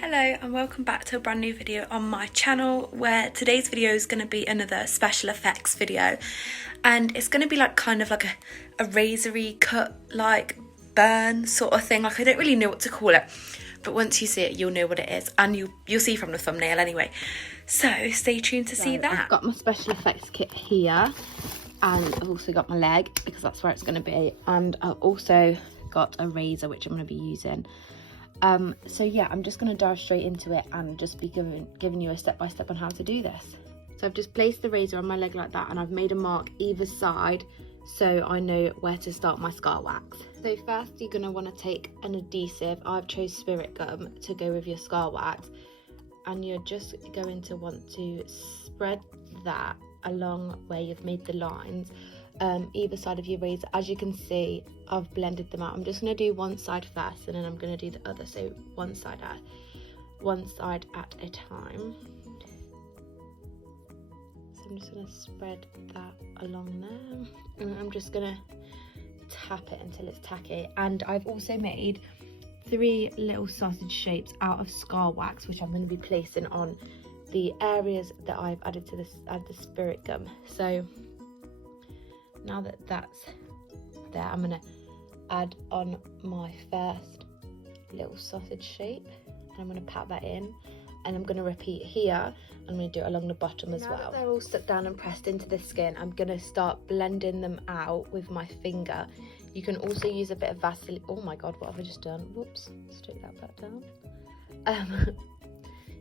Hello and welcome back to a brand new video on my channel, where today's video is going to be another special effects video, and it's going to be like kind of like a razory cut, like burn sort of thing. Like, I don't really know what to call it, but once you see it you'll know what it is, and you'll see from the thumbnail anyway, so stay tuned to see that. I've got my special effects kit here, and I've also got my leg because that's where it's going to be, and I've also got a razor which I'm going to be using. So yeah, I'm just going to dive straight into it and just be giving you a step-by-step on how to do this. So I've just placed the razor on my leg like that, and I've made a mark either side so I know where to start my scar wax. So first you're going to want to take an adhesive. I've chose spirit gum to go with your scar wax, and you're just going to want to spread that along where you've made the lines, either side of your razor. As you can see, I've blended them out. I'm just going to do one side first, and then I'm going to do the other, so one side at a time. So I'm just going to spread that along there, and I'm just going to tap it until it's tacky. And I've also made 3 little sausage shapes out of scar wax, which I'm going to be placing on the areas that I've added to the spirit gum. So now that that's there, I'm going to add on my first little sausage shape, and I'm going to pat that in, and I'm going to repeat here. I'm going to do it along the bottom as well. Now that they're all stuck down and pressed into the skin, I'm going to start blending them out with my finger. You can also use a bit of Vaseline. Oh my god, what have I just done? Whoops, let's take that back down.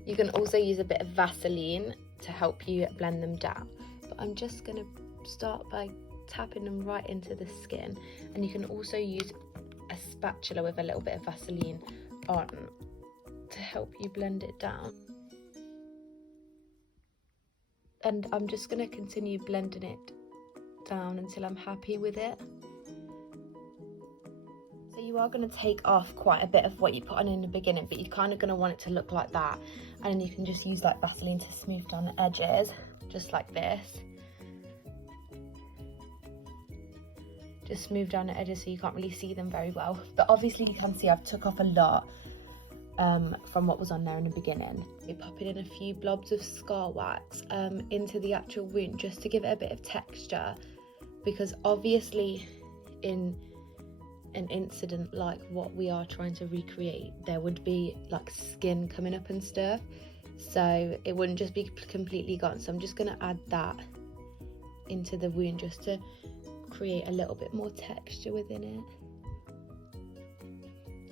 You can also use a bit of Vaseline to help you blend them down, but I'm just going to start by tapping them right into the skin. And you can also use a spatula with a little bit of Vaseline on to help you blend it down. And I'm just going to continue blending it down until I'm happy with it. So you are going to take off quite a bit of what you put on in the beginning, but you're kind of going to want it to look like that, and then you can just use like Vaseline to smooth down the edges, just like this. Just smooth down the edges so you can't really see them very well, but obviously you can see I've took off a lot from what was on there in the beginning. We're popping in a few blobs of scar wax into the actual wound, just to give it a bit of texture, because obviously in an incident like what we are trying to recreate, there would be like skin coming up and stuff, so it wouldn't just be completely gone. So I'm just going to add that into the wound just to create a little bit more texture within it.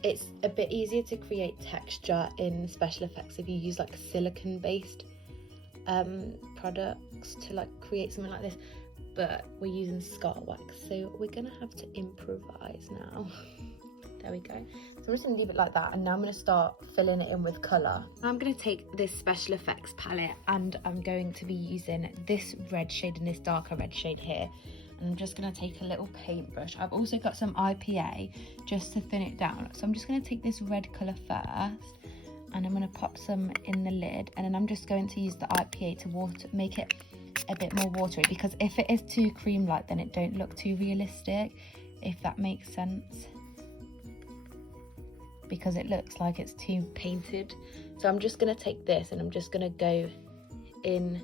It's a bit easier to create texture in special effects if you use like silicone based products to like create something like this, but we're using scar wax, so we're gonna have to improvise now. There we go. So I'm just gonna leave it like that, and now I'm gonna start filling it in with colour. I'm gonna take this special effects palette, and I'm going to be using this red shade and this darker red shade here. And I'm just going to take a little paintbrush. I've also got some IPA just to thin it down. So I'm just going to take this red colour first, and I'm going to pop some in the lid, and then I'm just going to use the IPA to make it a bit more watery, because if it is too cream-like then it don't look too realistic, if that makes sense, because it looks like it's too painted. So I'm just going to take this, and I'm just going to go in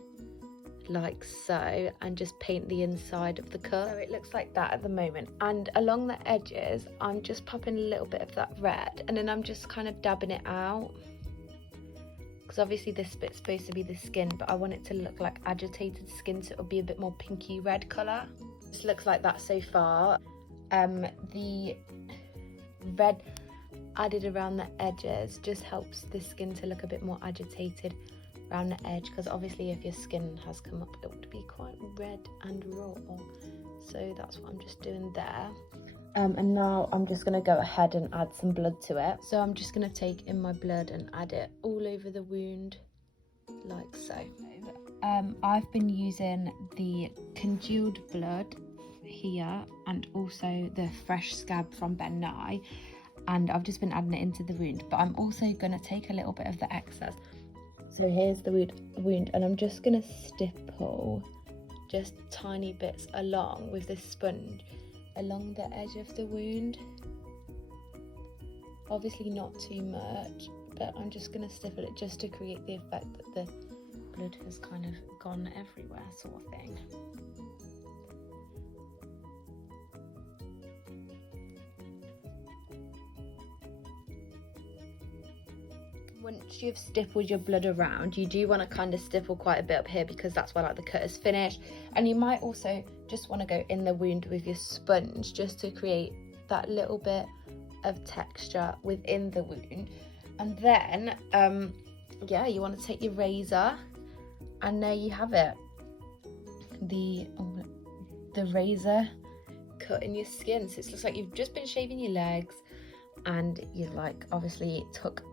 like so, and just paint the inside of the cup. So it looks like that at the moment, and along the edges I'm just popping a little bit of that red, and then I'm just kind of dabbing it out, because obviously this bit's supposed to be the skin, but I want it to look like agitated skin, so it'll be a bit more pinky red colour. This looks like that so far. The red added around the edges just helps the skin to look a bit more agitated around the edge, because obviously if your skin has come up it would be quite red and raw, so that's what I'm just doing there. And now I'm just going to go ahead and add some blood to it. So I'm just going to take in my blood and add it all over the wound like so. I've been using the congealed blood here, and also the fresh scab from Ben Nye, and I've just been adding it into the wound, but I'm also going to take a little bit of the excess. So here's the wound, and I'm just going to stipple just tiny bits along with this sponge along the edge of the wound. Obviously not too much, but I'm just going to stipple it just to create the effect that the blood has kind of gone everywhere, sort of thing. Once you've stippled your blood around, you do want to kind of stipple quite a bit up here, because that's where like the cut is finished. And you might also just want to go in the wound with your sponge just to create that little bit of texture within the wound. And then yeah, you want to take your razor, and there you have it, the razor cut in your skin. So it looks like you've just been shaving your legs, and you like obviously took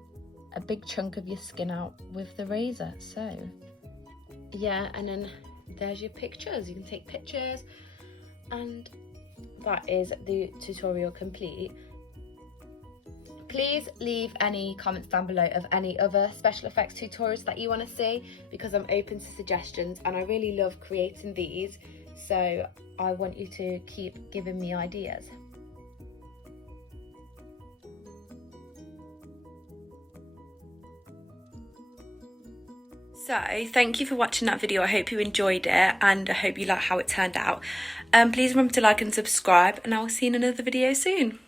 a big chunk of your skin out with the razor. So yeah, and then there's your pictures. You can take pictures, and that is the tutorial complete. Please leave any comments down below of any other special effects tutorials that you want to see, because I'm open to suggestions and I really love creating these, so I want you to keep giving me ideas. So thank you for watching that video. I hope you enjoyed it, and I hope you like how it turned out. Please remember to like and subscribe, and I will see you in another video soon.